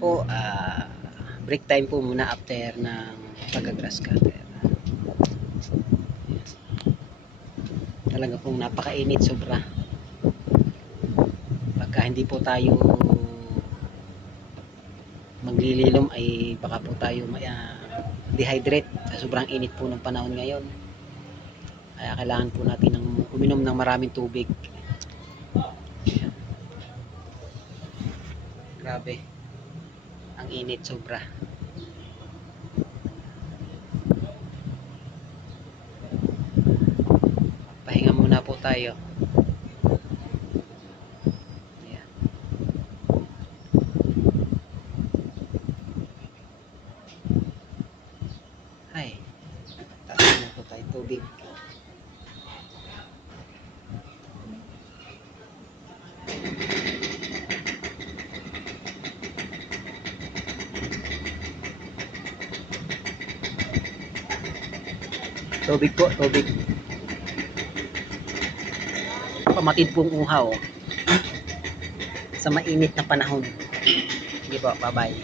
po, break time po muna after ng pag-grass cutter. Talaga pong napakainit sobra. Pagka hindi po tayo maglililom ay baka po tayo dehydrate sa sobrang init po ng panahon ngayon. Kaya kailangan po natin ng uminom ng maraming tubig. Grabe, ang init sobra. Pahinga muna po tayo. Ayan. Ay, taas na po tayo tubig. Tubig po, tubig. Pamatid pong uhaw sa mainit na panahon. Sige po, bye-bye.